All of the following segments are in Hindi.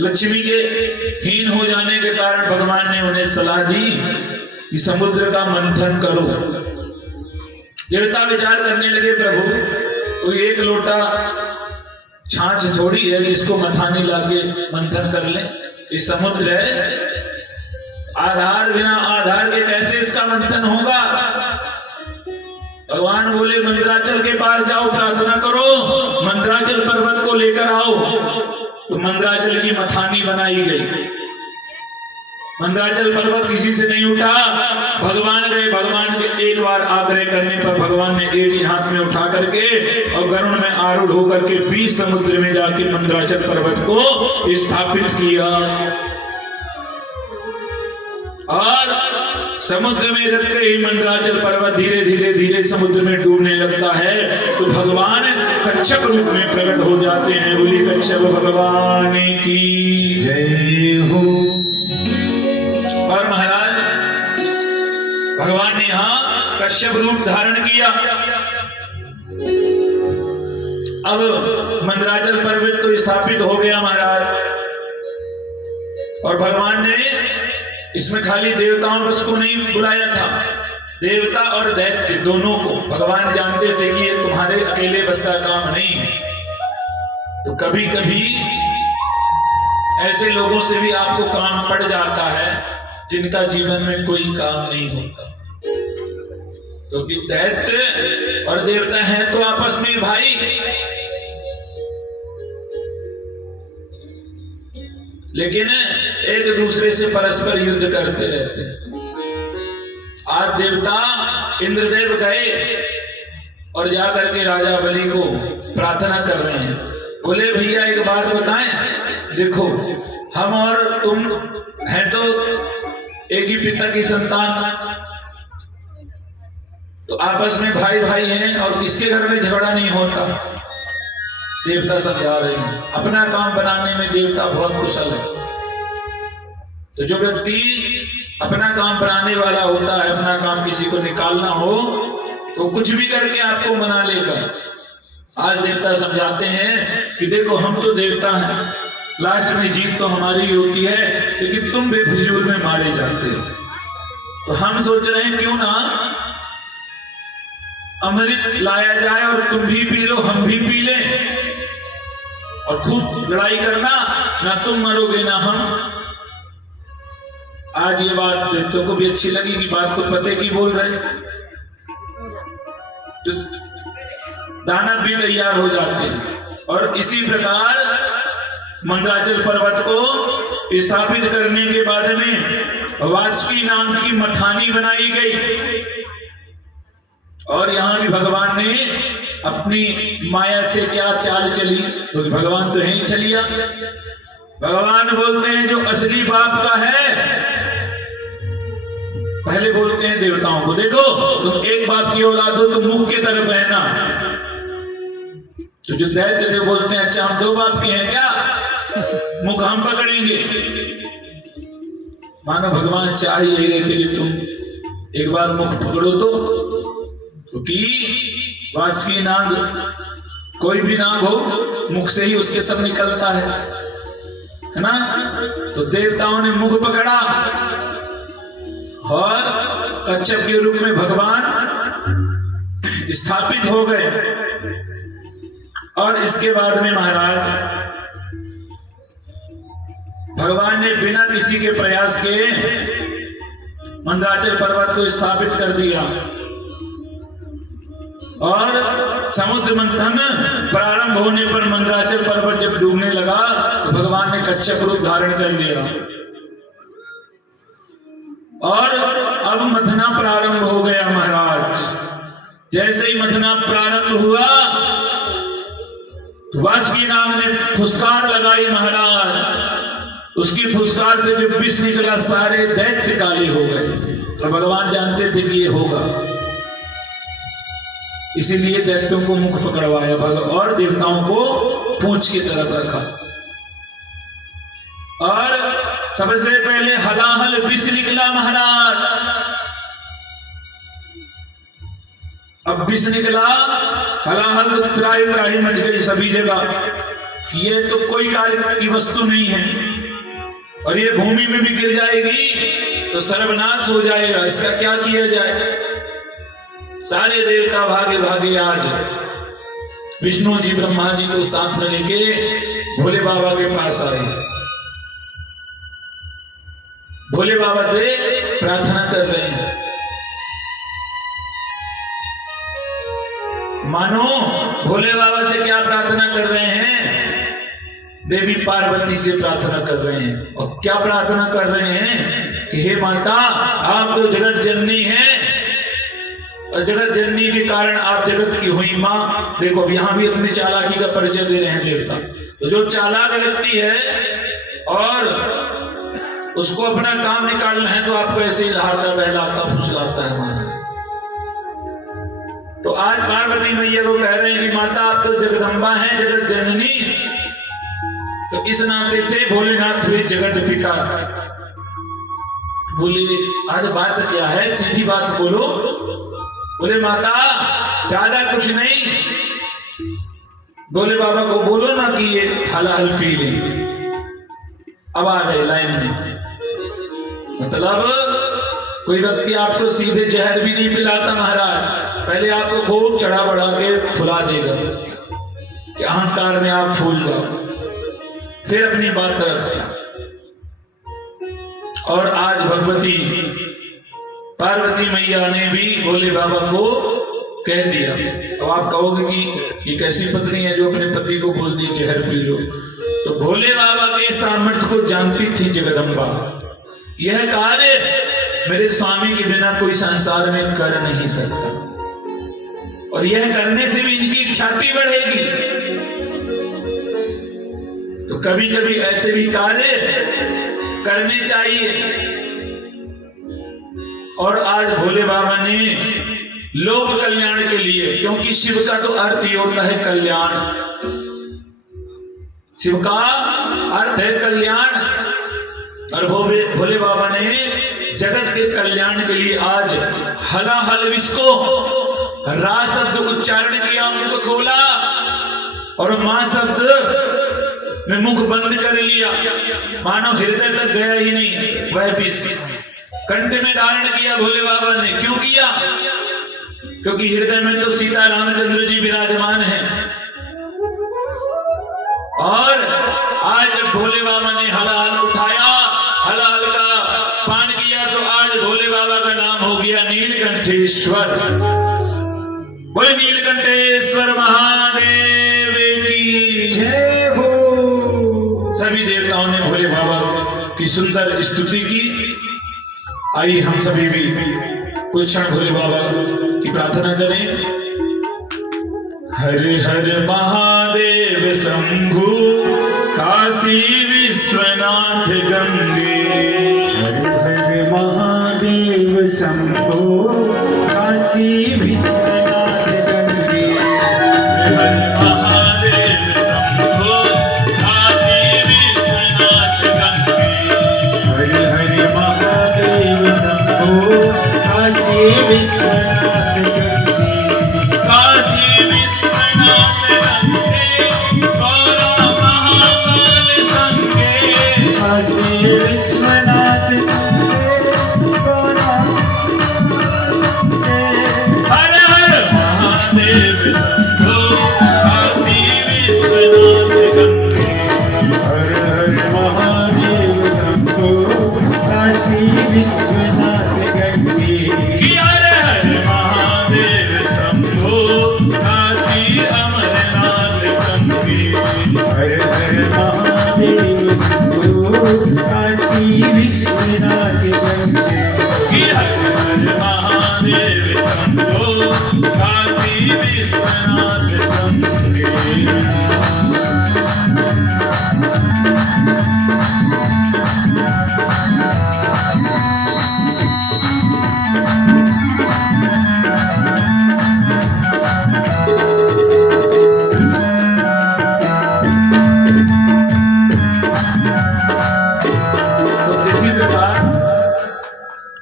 लक्ष्मी के हीन हो जाने के कारण भगवान ने उन्हें सलाह दी कि समुद्र का मंथन करो। देवता विचार करने लगे, प्रभु कोई एक लोटा छाछ थोड़ी है जिसको मथानी लाके मंथन कर ले। ये समुद्र है, आधार बिना आधार के कैसे इसका मंथन होगा। भगवान बोले मंदराचल के पास जाओ, प्रार्थना करो, मंदराचल पर्वत को लेकर आओ। तो मंदराचल की मथानी बनाई गई। मंदराचल पर्वत किसी से नहीं उठा, भगवान गए। भगवान के एक बार आग्रह करने पर भगवान ने एड़ी हाथ में उठा करके और गरुड़ में आरूढ़ होकर के बीच समुद्र में जाके मंदराचल पर्वत को स्थापित किया। और समुद्र में रखते ही मंदराचल पर्वत धीरे धीरे धीरे समुद्र में डूबने लगता है। तो भगवान कच्छप रूप में प्रकट हो जाते हैं। बोली कच्छप भगवान की जय हो। और महाराज भगवान ने यहां कश्यप रूप धारण किया। अब मंदराचल पर्वत तो स्थापित हो गया महाराज। और भगवान ने इसमें खाली देवताओं बस को नहीं बुलाया था, देवता और दैत्य दोनों को। भगवान जानते थे कि ये तुम्हारे अकेले बस का काम नहीं है। तो कभी कभी ऐसे लोगों से भी आपको काम पड़ जाता है जिनका जीवन में कोई काम नहीं होता। क्योंकि तो दैत्य और देवता हैं तो आपस में भाई। लेकिन एक दूसरे से परस्पर युद्ध करते रहते हैं। आज देवता इंद्रदेव गए और जाकर के राजा बलि को प्रार्थना कर रहे हैं। बोले भैया एक बात बताएं, देखो हम और तुम हैं तो एक ही पिता की संतान, तो आपस में भाई भाई हैं और किसके घर में झगड़ा नहीं होता। देवता समझा रहे हैं, अपना काम बनाने में देवता बहुत कुशल है। तो जो व्यक्ति अपना काम बनाने वाला होता है, अपना काम किसी को निकालना हो तो कुछ भी करके आपको मना लेगा। आज देवता समझाते हैं कि देखो हम तो देवता हैं, लास्ट में जीत तो हमारी होती है, लेकिन तुम बेफिजूल में मारे जाते हो। तो हम सोच रहे हैं क्यों ना अमृत लाया जाए और तुम भी पी लो, हम भी पी लें और खूब लड़ाई करना, ना तुम मरोगे ना हम। आज ये बात देवताओं को भी अच्छी लगी कि बात तो पते की बोल रहे, तो दानव भी तैयार हो जाते हैं। और इसी प्रकार मंदराचल पर्वत को स्थापित करने के बाद में वासुकी नाम की मथानी बनाई गई। और यहां भी भगवान ने अपनी माया से क्या चाल चली, तो भगवान तो यहीं चलिया। भगवान बोलते हैं जो असली बाप का है, पहले बोलते हैं देवताओं को, देखो तुम एक बाप की औलाद हो, तुम मुख की तरफ रहना। तो जो दैत्य थे बोलते हैं अच्छा हम दो बाप के हैं क्या, मुख हम पकड़ेंगे। मानो भगवान चाह यही रहते कि तुम एक बार मुख पकड़ो तो कि वासुकी नाग कोई भी नाग हो, मुख से ही उसके सब निकलता है ना। तो देवताओं ने मुख पकड़ा और कच्छप के रूप में भगवान स्थापित हो गए। और इसके बाद में महाराज भगवान ने बिना किसी के प्रयास के मंदराचल पर्वत को स्थापित कर दिया। और समुद्र मंथन प्रारंभ होने पर मंदराचल पर्वत जब डूबने लगा तो भगवान ने कच्छप रूप धारण कर लिया। और अब मथना प्रारंभ हो गया महाराज। जैसे ही मथना प्रारंभ हुआ तो वासुकी नाग ने फुसकार लगाई महाराज। उसकी फुसकार से जो विष निकला सारे दैत्य काले हो गए। तो भगवान जानते थे कि ये होगा, इसीलिए दैत्यों को मुख पकड़वाया और देवताओं को पूंछ की तरफ रखा। और सबसे पहले हलाहल विष निकला महाराज। अब विष निकला, हलाहल त्राही त्राही मच गई सभी जगह। कि ये तो कोई कार्य की वस्तु नहीं है और ये भूमि में भी गिर जाएगी तो सर्वनाश हो जाएगा, इसका क्या किया जाए। सारे देवता भागे भागे आज विष्णु जी ब्रह्मा जी को साथ में लेके भोले बाबा के पास आए, भोले बाबा से प्रार्थना कर रहे हैं। मानो भोले बाबा से क्या प्रार्थना कर रहे हैं, देवी पार्वती से प्रार्थना कर रहे हैं। और क्या प्रार्थना कर रहे हैं कि हे माता, आप तो जगत जननी हैं और जगत जननी के कारण आप जगत की हुई माँ। देखो अब यहां भी अपनी चालाकी का परिचय दे रहे हैं देवता। तो जो चालाक व्यक्ति है और उसको अपना काम निकालना है तो आपको ऐसे ही लहाता बहलाता फुसलाता है माना। तो आज पार्वती मैया को कह रहे हैं कि माता आप तो जगदम्बा हैं, जगत जननी। तो इस नाते से भोलेनाथ हुए जगत पिता। बोले आज बात क्या है, सीधी बात बोलो। बोले माता ज्यादा कुछ नहीं, भोले बाबा को बोलो ना कि ये हलाल पी ले। अब आ गए लाइन में। मतलब कोई व्यक्ति आपको सीधे जहर भी नहीं पिलाता महाराज, पहले आपको खूब चढ़ा बढ़ा के फुला देगा कि अहंकार में आप फूल जाओ, फिर अपनी बात रखता। और आज भगवती पार्वती मैया ने भी भोले बाबा को कह दिया। तो आप कहोगे कि ये कैसी पत्नी है जो अपने पति को बोल दी जहर पी लो। तो भोले बाबा के सामर्थ्य को जानती थी जगदम्बा। यह कार्य मेरे स्वामी के बिना कोई संसार में कर नहीं सकता और यह करने से भी इनकी ख्याति बढ़ेगी। तो कभी कभी ऐसे भी कार्य करने चाहिए। और आज भोले बाबा ने लोक कल्याण के लिए, क्योंकि शिव का तो अर्थ ही होता है कल्याण, शिव का अर्थ है कल्याण। और भोले बाबा ने जगत के कल्याण के लिए आज हलाहल विस्को रा शब्द उच्चारण किया, मुख खोला और मां शब्द में मुख बंद कर लिया, मानो हृदय तक गया ही नहीं। वह भी कंठ में धारण किया भोले बाबा ने। क्यों किया? क्योंकि हृदय में तो सीता रामचंद्र जी विराजमान हैं। और आज जब भोले बाबा ने हलाहल उठाया, हलाहल का पान किया, तो आज भोले बाबा का नाम हो गया नीलकंठेश्वर। बोले नीलकंठेश्वर महादेव की जय हो। सभी देवताओं ने भोले बाबा की सुंदर स्तुति की। आइए हम सभी भी कुछ क्षण भोले बाबा की प्रार्थना करें। हर हर महादेव शंभु काशी विश्वनाथ गंगे। हर हर महादेव शंभो काशी विश्वनाथ गंगे। हर महादेव शंभो काशी विश्वनाथ गंगे। हर हर महादेव शंभो काशी विश्वनाथ गंगे। काशी विश्वनाथ गंगे गौरा महाकाल संगे। काशी विश्वनाथ गंगे गौरा हर हर महादेव शंभो काशी विश्वनाथ गंगे। हर हर महादेव शंभो काशी विश्वनाथ गंगे। हर हर महादेव शंभो काशी अमरनाथ गंगे। हर हर महादेव शंभो काशी विश्वनाथ गंगे। हर हर महादेव शंभो काशी विश्वनाथ गंगे।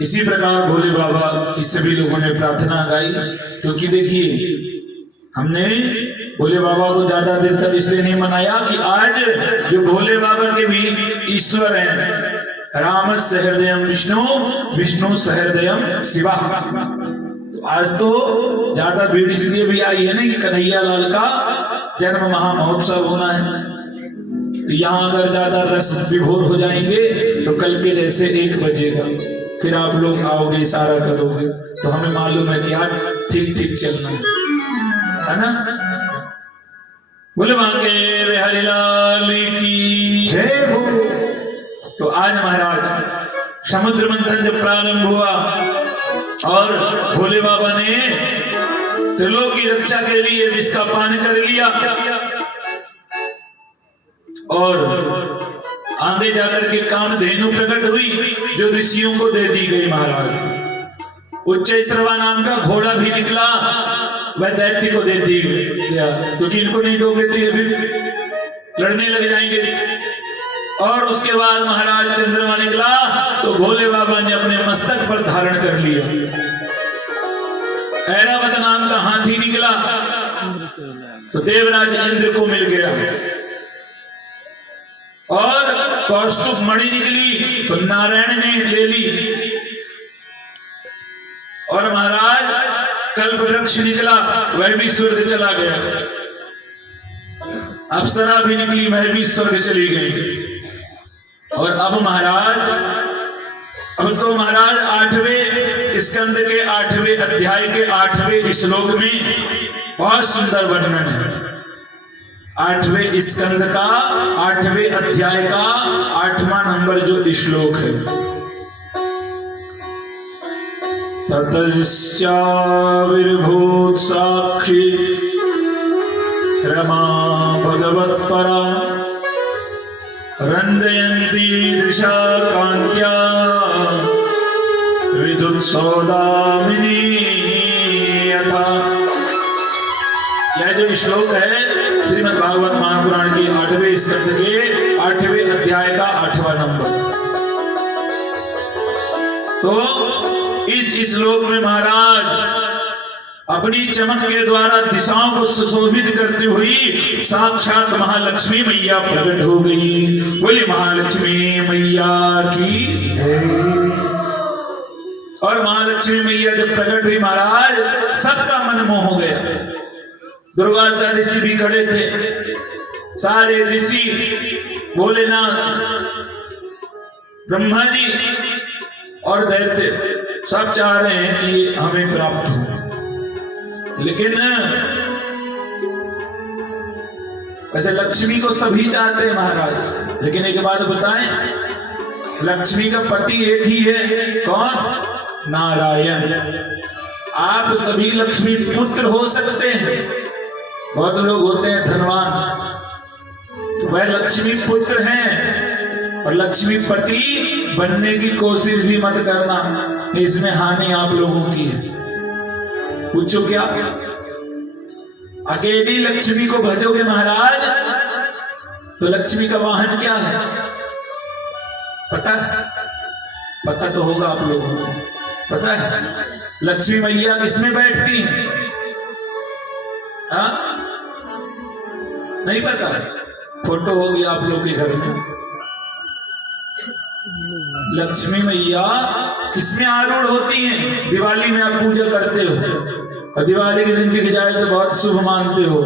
इसी प्रकार भोले बाबा की सभी लोगों ने प्रार्थना गाई। क्योंकि देखिए हमने भोले बाबा को ज्यादा देर तक इसलिए नहीं मनाया कि आज जो भोले बाबा के भी ईश्वर हैं, राम सहृदयम विष्णु, विष्णु सहृदयम शिवा। तो आज तो ज्यादा भीड़ इसलिए भी आई है ना कि कन्हैया लाल का जन्म महामहोत्सव होना है। तो यहाँ अगर ज्यादा रस विभोर हो जाएंगे तो कल के जैसे 1 बजेगा, फिर आप लोग आओगे, इशारा करोगे, तो हमें मालूम है कि आज ठीक ठीक चलना है ना। बोले मांगे हरिलाल की जय हो। तो आज महाराज समुद्र मंथन जब प्रारंभ हुआ और भोले बाबा ने त्रिलोक की रक्षा के लिए विष का पान कर लिया और आगे जाकर के कामधेनु प्रकट हुई जो ऋषियों को दे दी गई। महाराज उच्च श्रवा नाम का घोड़ा भी निकला, वह दैत्य को दे दी गया, क्योंकि इनको नहीं दोगे तो ये भी लड़ने लग जाएंगे। और उसके बाद महाराज चंद्रमा निकला तो भोले बाबा ने अपने मस्तक पर धारण कर लिया। ऐरावत नाम का हाथी निकला तो देवराज इंद्र को मिल गया। और कौस्तुभ मणि निकली तो नारायण ने ले ली। और महाराज कल्प वृक्ष निकला, वह भी स्वर्ग चला गया। अप्सरा भी निकली, वह भी स्वर्ग चली गई। और अब तो महाराज 8वें स्कंद के 8वें अध्याय के 8वें श्लोक में बहुत सुंदर वर्णन है। 8वें स्कंद का 8वें अध्याय का 8वां नंबर जो श्लोक है, ततश्चाविर्भूत साक्षी रमा भगवत्परा रंजयन्ती दृशा कांत्या विद्युत सौदामिनी यथा। यह जो श्लोक है श्रीमद् भागवत महापुराण के 8वें स्कंद के 8वें अध्याय का 8वां नंबर। तो इस श्लोक में महाराज अपनी चमक के द्वारा दिशाओं को सुशोभित करती हुई साक्षात महालक्ष्मी मैया प्रकट हो गई। बोले महालक्ष्मी मैया की। और महालक्ष्मी मैया जब प्रकट हुई महाराज सबका मन मोह हो गया। दुर्वासा ऋषि भी खड़े थे, सारे ऋषि, भोलेनाथ, ब्रह्मा जी और दैत्य सब चाह रहे हैं कि हमें प्राप्त हो। लेकिन वैसे लक्ष्मी को सभी चाहते हैं महाराज, लेकिन एक बात बताएं, लक्ष्मी का पति एक ही है, कौन? नारायण। आप सभी लक्ष्मी पुत्र हो सकते हैं, बहुत लोग होते हैं धनवान, तो वह लक्ष्मी पुत्र हैं, और लक्ष्मी पति बनने की कोशिश भी मत करना, इसमें हानि आप लोगों की है। पूछो क्या? अकेली लक्ष्मी को भजोगे महाराज तो लक्ष्मी का वाहन क्या है पता तो होगा आप लोगों को। पता है लक्ष्मी मैया किसमें बैठती है? नहीं पता? फोटो होगी आप लोग के घर में। लक्ष्मी मैया किसमें आरूढ़ होती हैं? दिवाली में आप पूजा करते हो और दिवाली के दिन दिख जाए तो बहुत शुभ मानते हो।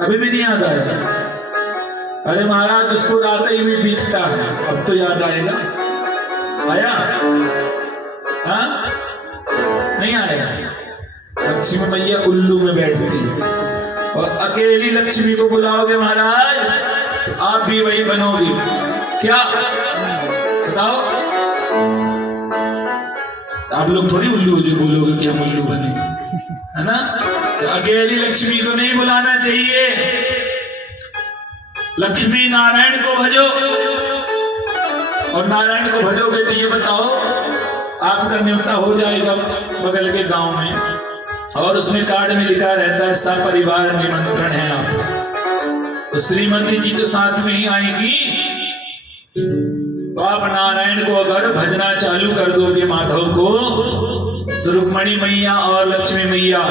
अभी भी नहीं याद आया? अरे महाराज उसको रात ही भी दिखता है, अब तो याद आएगा। आया? हाँ? नहीं आया? लक्ष्मी मैया उल्लू में बैठती है, और अकेली लक्ष्मी को बुलाओगे महाराज तो आप भी वही बनोगे। क्या बताओ? आप लोग थोड़ी उल्लू जो बोलोगे कि हम उल्लू बने, है ना? तो अकेली लक्ष्मी को नहीं बुलाना चाहिए, लक्ष्मी नारायण को भजो। और नारायण को भजोगे तो ये बताओ आपका न्योता हो जाएगा बगल के गांव में, और उसमें कार्ड में लिखा रहता है सपरिवार निमंत्रण है आप। तो श्रीमती जी तो साथ में ही आएंगी। तो आप नारायण को अगर भजना चालू कर दोगे माधव को, तो रुक्मणी मैया और लक्ष्मी मैया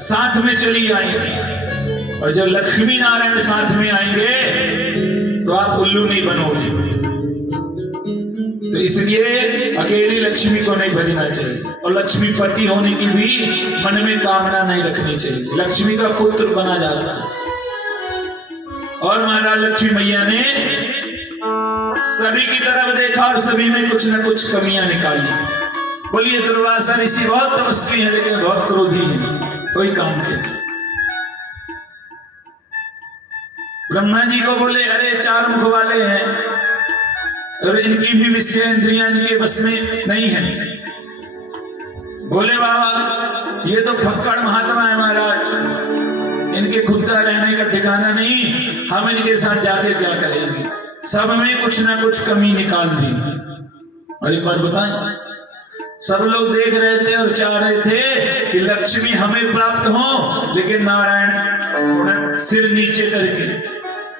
साथ में चली आएंगी। और जब लक्ष्मी नारायण साथ में आएंगे तो आप उल्लू नहीं बनोगे। तो इसलिए अकेली लक्ष्मी को नहीं भजना चाहिए, और लक्ष्मीपति होने की भी मन में कामना नहीं रखनी चाहिए। लक्ष्मी का पुत्र बना जाता है। और महाराज लक्ष्मी मैया ने सभी की तरफ देखा और सभी में कुछ न कुछ कमियां निकाली। बोलिए दुर्वासा ऋषि बहुत तपस्वी है लेकिन बहुत क्रोधी है, कोई काम के। ब्रह्मा जी को बोले अरे 4 मुख वाले हैं और इनकी भी विषय इंद्रियां इनके बस में नहीं है। बोले बाबा ये तो फक्कड़ महात्मा है महाराज, इनके खुद का रहने का ठिकाना नहीं, हम इनके साथ जाके क्या करेंगे। सब में कुछ ना कुछ कमी निकाल दी। और एक बात बताएं, सब लोग देख रहे थे और चाह रहे थे कि लक्ष्मी हमें प्राप्त हो, लेकिन नारायण सिर नीचे करके,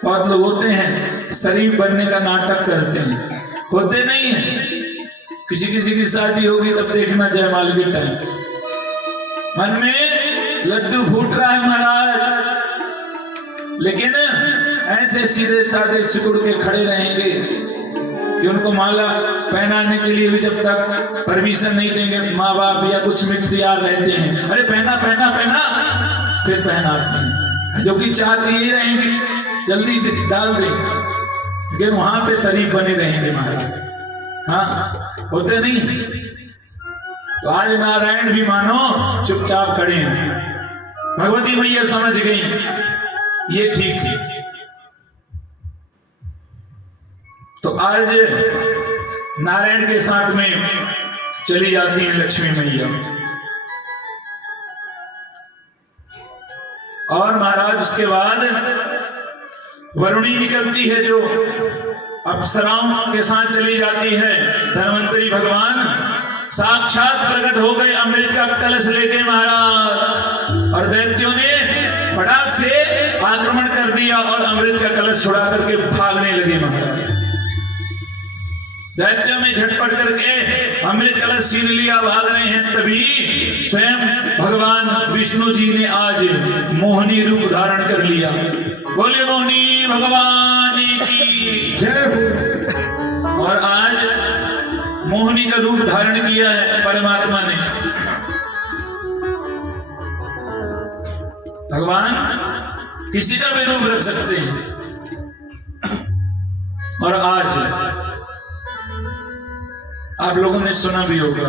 बहुत लोग होते हैं शरीफ बनने का नाटक करते हैं, होते नहीं है। किसी किसी की शादी होगी तब देखना जयमाल के टाइम मन में लड्डू फूट रहा है महाराज, लेकिन ऐसे सीधे साधे सिकुड़ के खड़े रहेंगे कि उनको माला पहनाने के लिए भी जब तक परमिशन नहीं देंगे माँ बाप या कुछ मित्र रहते हैं, अरे पहना पहना पहना, फिर पहनाते हैं। जो कि चाहते ही रहेंगे जल्दी से डाल देंगे, लेकिन वहां पे शरीफ बने रहेंगे महाराज। हाँ होते नहीं। तो आज नारायण भी मानो चुपचाप खड़े हैं। भगवती मैया समझ गई ये ठीक है। तो आज नारायण के साथ में चली जाती है लक्ष्मी मैया। और महाराज उसके बाद वरुणी निकलती है जो अप्सराओं के साथ चली जाती है। धन्वंतरी भगवान साक्षात प्रकट हो गए अमृत का कलश लेके महाराज, और दैत्यों ने फटाक से आक्रमण कर दिया और अमृत का कलश छुड़ा करके भागने लगे महाराज। दैत्यों में झटपट करके अमृत कलश छीन लिया, भाग रहे हैं। तभी स्वयं भगवान विष्णु जी ने आज मोहिनी रूप धारण कर लिया। बोले मोहिनी भगवान की जय। और आज मोहिनी का रूप धारण किया है परमात्मा ने। भगवान किसी का भी रूप रख सकते हैं। और आज आप लोगों ने सुना भी होगा,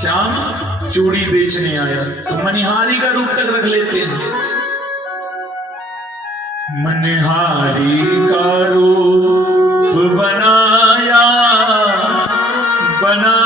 श्याम चूड़ी बेचने आया तो मनिहारी का रूप तक रख लेते हैं। मनिहारी का रूप बनाया बना